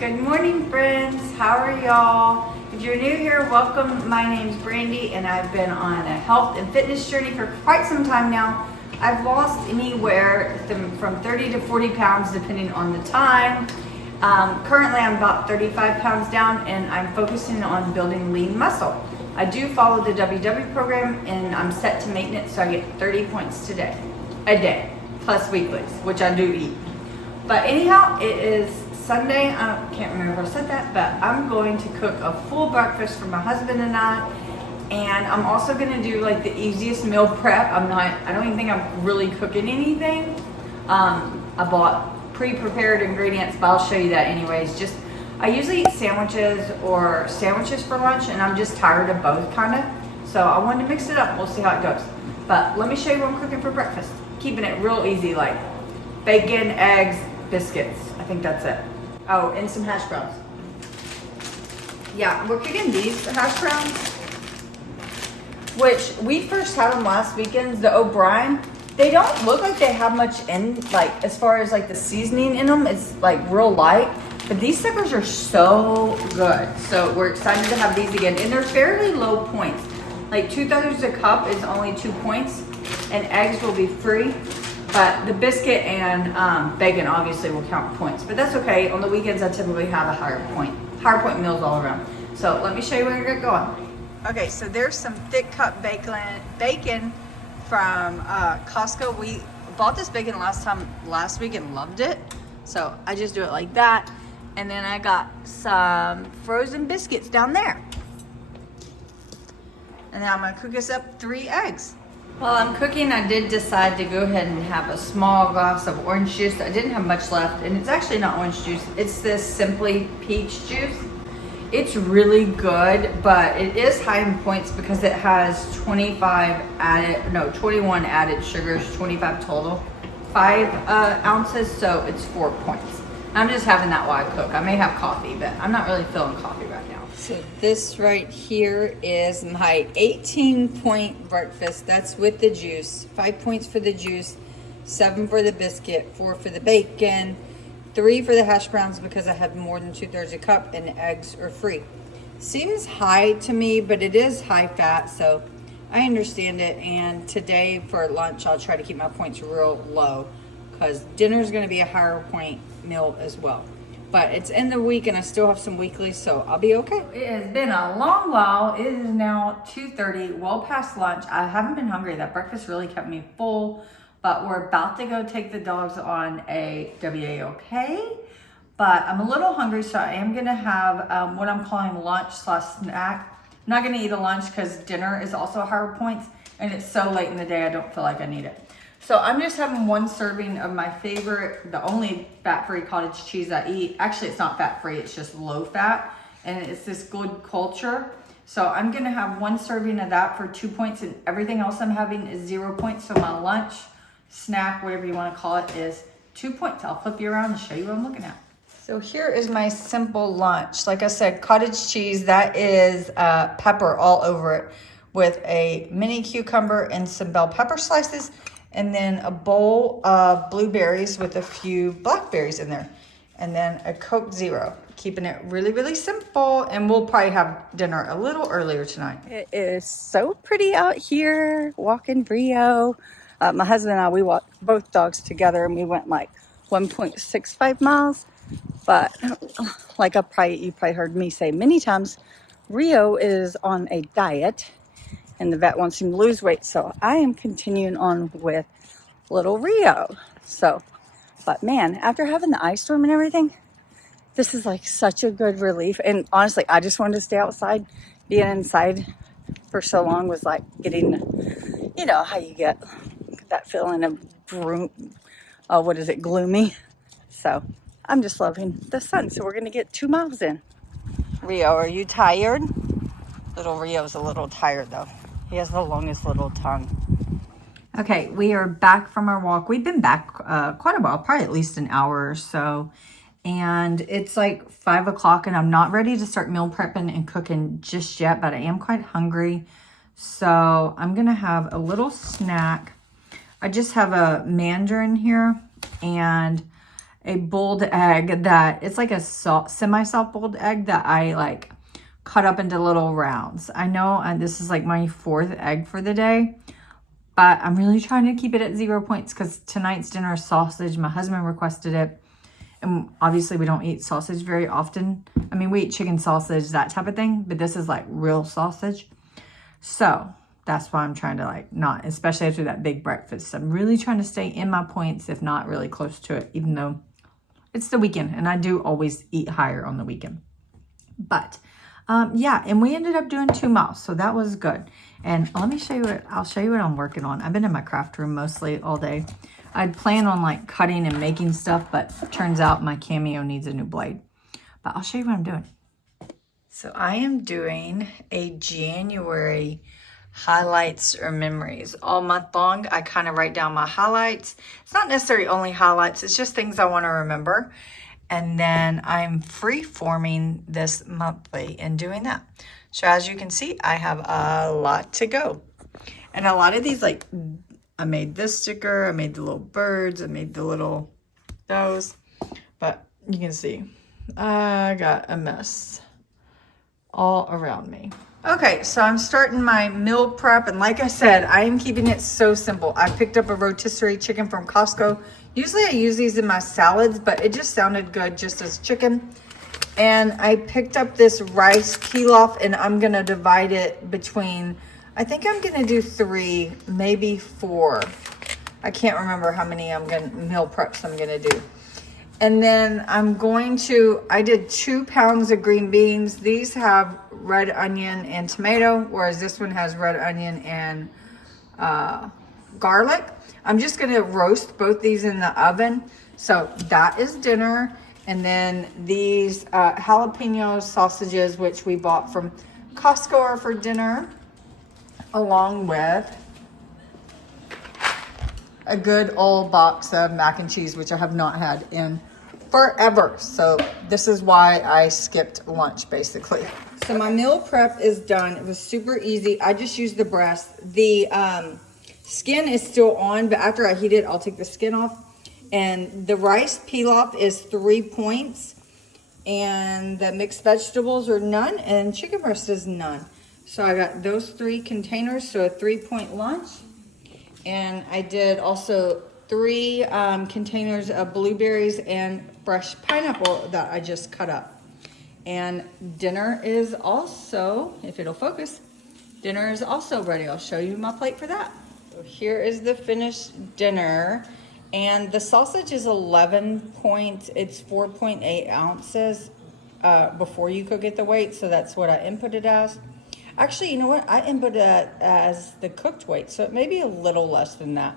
Good morning, friends. How are y'all? If you're new here, welcome. My name's Brandy, and I've been on a health and fitness journey for quite some time now. I've lost anywhere from 30 to 40 pounds, depending on the time. Currently, I'm about 35 pounds down, and I'm focusing on building lean muscle. I do follow the WW program, and I'm set to maintenance, so I get 30 points a day, plus weeklies, which I do eat. But anyhow, it is Sunday. I can't remember if I said that, but I'm going to cook a full breakfast for my husband and I. And I'm also gonna do like the easiest meal prep. I don't even think I'm really cooking anything. I bought pre-prepared ingredients, but I'll show you that anyways. I usually eat sandwiches for lunch, and I'm just tired of both kinda. So I wanted to mix it up. We'll see how it goes. But let me show you what I'm cooking for breakfast. Keeping it real easy, like bacon, eggs, biscuits. I think that's it. Oh, and some hash browns. Yeah, we're cooking these hash browns, which we first had them last weekend, the O'Brien. They don't look like they have much in, like, as far as like the seasoning in them. It's like real light, but these suckers are so good. So we're excited to have these again, and they're fairly low points. Like 2/3 a cup is only 2 points, and eggs will be free. But the biscuit and bacon obviously will count points, but that's okay. On the weekends, I typically have a higher point meals all around. So let me show you where I get going. Okay, so there's some thick cut bacon from Costco. We bought this bacon last week and loved it. So I just do it like that. And then I got some frozen biscuits down there. And then I'm gonna cook us up 3 eggs. While I'm cooking, I did decide to go ahead and have a small glass of orange juice. I didn't have much left, and it's actually not orange juice. It's this Simply Peach juice. It's really good, but it is high in points because it has 21 added sugars, 25 total, 5 ounces, so it's 4 points. I'm just having that while I cook. I may have coffee, but I'm not really feeling coffee right now. So this right here is my 18-point breakfast. That's with the juice. 5 points for the juice, 7 for the biscuit, 4 for the bacon, 3 for the hash browns because I have more than 2/3 a cup, and the eggs are free. Seems high to me, but it is high fat, so I understand it. And today for lunch, I'll try to keep my points real low because dinner is going to be a higher point meal as well. But it's in the week, and I still have some weeklies, so I'll be okay. It has been a long while. It is now 2:30, well past lunch. I haven't been hungry. That breakfast really kept me full, but we're about to go take the dogs on a WAOK. But I'm a little hungry, so I am gonna have what I'm calling lunch/snack. I'm not gonna eat a lunch because dinner is also higher points, and it's so late in the day, I don't feel like I need it. So I'm just having 1 serving of my favorite, the only fat-free cottage cheese I eat. Actually, it's not fat-free, it's just low fat, and it's this Good Culture. So I'm gonna have 1 serving of that for 2 points, and everything else I'm having is 0 points. So my lunch, snack, whatever you wanna call it, is 2 points. I'll flip you around and show you what I'm looking at. So here is my simple lunch. Like I said, cottage cheese, that is pepper all over it, with a mini cucumber and some bell pepper slices, and then a bowl of blueberries with a few blackberries in there, and then a Coke Zero. Keeping it really, really simple, and we'll probably have dinner a little earlier tonight. It is so pretty out here, walking Rio. My husband and I, we walked both dogs together, and we went like 1.65 miles. But like you probably heard me say many times, Rio is on a diet, and the vet wants him to lose weight. So I am continuing on with little Rio. So, but man, after having the ice storm and everything, this is like such a good relief. And honestly, I just wanted to stay outside. Being inside for so long was like getting, you know, how you get that feeling of gloomy. So I'm just loving the sun. So we're going to get 2 miles in. Rio, are you tired? Little Rio's a little tired though. He has the longest little tongue. Okay, we are back from our walk. We've been back quite a while, probably at least an hour or so. And it's like 5 o'clock, and I'm not ready to start meal prepping and cooking just yet, but I am quite hungry. So I'm gonna have a little snack. I just have a mandarin here and a boiled egg that, it's like a semi-soft boiled egg that I like cut up into little rounds. I know this is like my 4th egg for the day, but I'm really trying to keep it at 0 points because tonight's dinner is sausage. My husband requested it. And obviously we don't eat sausage very often. I mean, we eat chicken sausage, that type of thing, but this is like real sausage. So that's why I'm trying to like not, especially after that big breakfast. I'm really trying to stay in my points, if not really close to it, even though it's the weekend and I do always eat higher on the weekend. But yeah, and we ended up doing 2 miles, so that was good. And let me show you what, I'll show you what I'm working on. I've been in my craft room mostly all day. I'd plan on like cutting and making stuff, but turns out my Cameo needs a new blade. But I'll show you what I'm doing. So I am doing a January highlights or memories. All month long, I kind of write down my highlights. It's not necessarily only highlights, it's just things I want to remember. And then I'm free forming this monthly and doing that. So as you can see, I have a lot to go. And a lot of these, like, I made this sticker, I made the little birds, I made the little those. But you can see, I got a mess all around me. Okay, so I'm starting my meal prep, and like I said, I am keeping it so simple. I picked up a rotisserie chicken from Costco. Usually I use these in my salads, but it just sounded good just as chicken. And I picked up this rice pilaf, and I'm gonna divide it between, I think I'm gonna do 3, maybe 4. I can't remember how many meal preps I'm gonna do. And then I did 2 pounds of green beans. These have red onion and tomato, whereas this one has red onion and garlic. I'm just gonna roast both these in the oven. So that is dinner. And then these jalapeno sausages, which we bought from Costco, are for dinner, along with a good old box of mac and cheese, which I have not had in forever. So this is why I skipped lunch, basically. So my meal prep is done. It was super easy. I just used the breast. The skin is still on, but after I heat it, I'll take the skin off. And the rice pilaf is 3 points. And the mixed vegetables are none. And chicken breast is none. So I got those 3 containers, so a 3-point lunch. And I did also 3 containers of blueberries and fresh pineapple that I just cut up. And dinner is also, if it'll focus, dinner is also ready. I'll show you my plate for that. So here is the finished dinner. And the sausage is 11 points. It's 4.8 ounces before you could get the weight. So that's what I input it as. Actually, you know what? I input it as the cooked weight. So it may be a little less than that.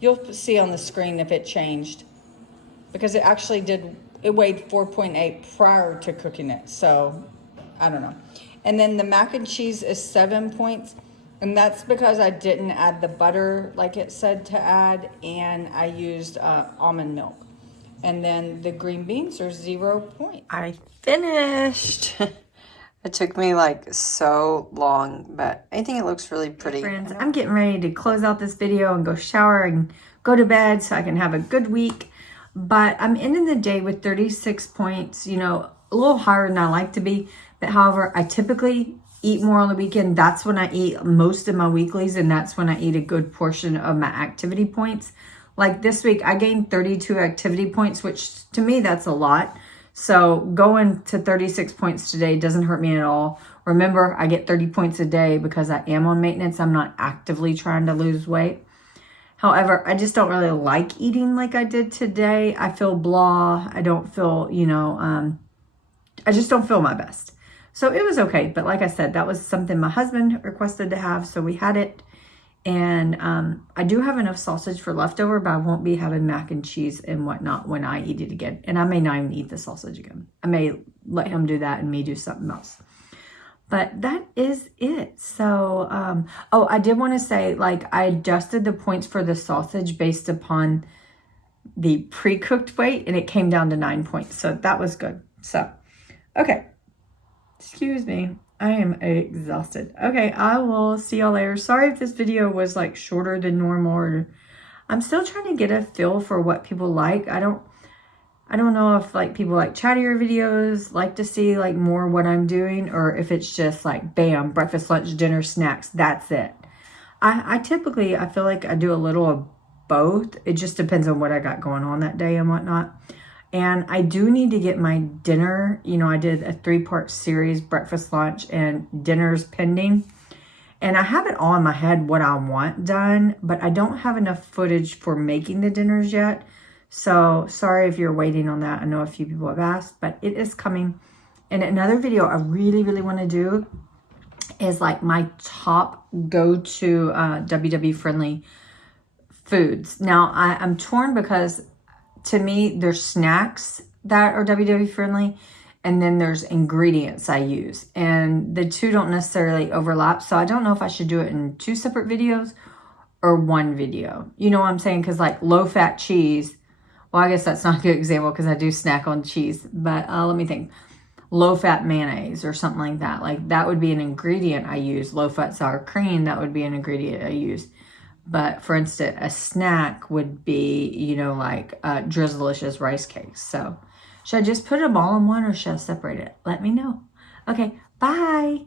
You'll see on the screen if it changed. Because it actually did, it weighed 4.8 prior to cooking it. So, I don't know. And then the mac and cheese is 7 points. And that's because I didn't add the butter like it said to add. And I used almond milk. And then the green beans are 0 points. I finished. It took me like so long, but I think it looks really pretty. Friends, I'm getting ready to close out this video and go shower and go to bed so I can have a good week. But I'm ending the day with 36 points, you know, a little higher than I like to be. But however, I typically eat more on the weekend. That's when I eat most of my weeklies, and that's when I eat a good portion of my activity points. Like this week, I gained 32 activity points, which to me, that's a lot. So going to 36 points today doesn't hurt me at all. Remember, I get 30 points a day because I am on maintenance. I'm not actively trying to lose weight. However, I just don't really like eating like I did today. I feel blah. I don't feel, you know, I just don't feel my best. So it was okay. But like I said, that was something my husband requested to have. So we had it. And I do have enough sausage for leftover, but I won't be having mac and cheese and whatnot when I eat it again. And I may not even eat the sausage again. I may let him do that and me do something else. But that is it. So, oh, I did want to say, like, I adjusted the points for the sausage based upon the pre-cooked weight, and it came down to 9 points. So that was good. So, okay. Excuse me. I am exhausted. Okay, I will see y'all later. Sorry if this video was like shorter than normal. I'm still trying to get a feel for what people like. I don't know if like people like chattier videos, like to see like more what I'm doing, or if it's just like bam, breakfast, lunch, dinner, snacks, that's it. I typically, I feel like I do a little of both. It just depends on what I got going on that day and whatnot. And I do need to get my dinner, you know, I did a 3-part series, breakfast, lunch, and dinner's pending. And I have it all in my head what I want done, but I don't have enough footage for making the dinners yet. So sorry if you're waiting on that. I know a few people have asked, but it is coming. And another video I really, really want to do is like my top go-to WW friendly foods. Now I'm torn because to me there's snacks that are WW friendly, and then there's ingredients I use, and the two don't necessarily overlap. So I don't know if I should do it in 2 separate videos or 1 video. You know what I'm saying? Because like low fat cheese, well, I guess that's not a good example because I do snack on cheese, but let me think. Low fat mayonnaise or something like that. Like that would be an ingredient I use. Low fat sour cream, that would be an ingredient I use. But for instance, a snack would be, you know, like Drizzlicious rice cakes. So should I just put them all in one, or should I separate it? Let me know. Okay, bye.